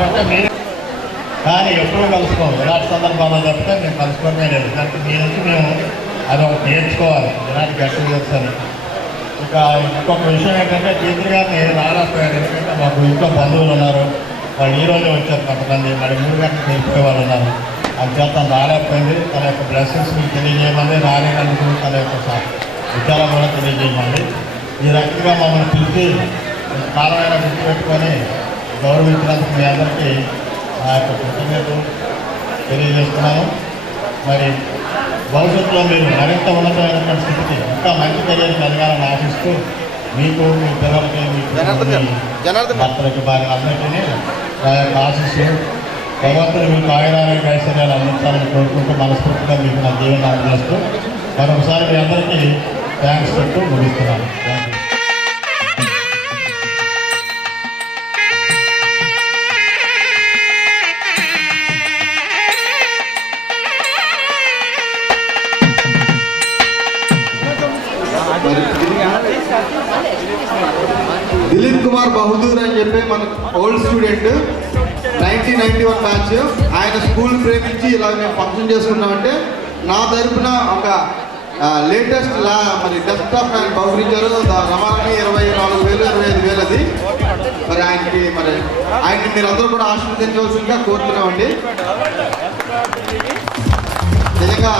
కాబట్టి మీరు కానీ ఎప్పుడూ కలుసుకోము. ఇలాంటి సందర్భాల్లో తప్పితే మేము కలుసుకోవడమే లేదు. కాబట్టి మీ నుంచి మేము అది ఒకటి నేర్చుకోవాలి, ఇలాంటి గట్టి చేస్తాను. ఇంకా ఇంకొక విషయం ఏంటంటే టీచర్ గారిని రాలేకపోయారు. ఎందుకంటే మాకు ఇంట్లో బంధువులు ఉన్నారు, వాళ్ళు ఈరోజే వచ్చారు కొంతమంది, మరి 3 గంటలకు వెళ్ళిపోయే వాళ్ళు ఉన్నారు. అందుచేత రాలేకపోయింది. తన యొక్క బ్లెస్సింగ్స్ మీకు తెలియజేయమంది, రాలేనందుకు తన యొక్క విచారం కూడా తెలియజేయమంది. ఈ రకంగా మమ్మల్ని పిలిచి కాలమైన గుర్తుపెట్టుకొని గౌరవించినందుకు మీ అందరికీ ఆ యొక్క కృతజ్ఞతలు తెలియజేస్తున్నాను. మరి భవిష్యత్తులో మీరు మరింత ఉన్నతమైనటువంటి స్థితికి ఇంకా మంచి కెరీర్కి ఎదగాలని ఆశిస్తూ మీకు, మీ పిల్లలకి, మీ భర్తలకి, భార్య అందరికీ నా యొక్క ఆశిస్తూ భగవంతుడు మీకు ఆయురానికి ఐశ్వర్యాలు అందించాలని కోరుకుంటూ మనస్ఫూర్తిగా మీకు నా జీవనం అందజేస్తూ మరొకసారి మీ అందరికీ థ్యాంక్స్ చెప్తూ ముగిస్తున్నాను. దిలీప్ కుమార్ బహదూర్ అని చెప్పి మన ఓల్డ్ స్టూడెంట్, 1991 బ్యాచ్. ఆయన స్కూల్ ప్రేమించి ఇలా మేము ఫంక్షన్ చేసుకున్నామంటే నా తరఫున ఒక లేటెస్ట్ మరి డెస్క్టాప్ ఆయన బహుకరించారు. రమాలని 24,000 25,000 అది. మరి ఆయనకి మీరందరూ కూడా ఆశీర్వదించవలసిందిగా కోరుతున్నామండి. నిజంగా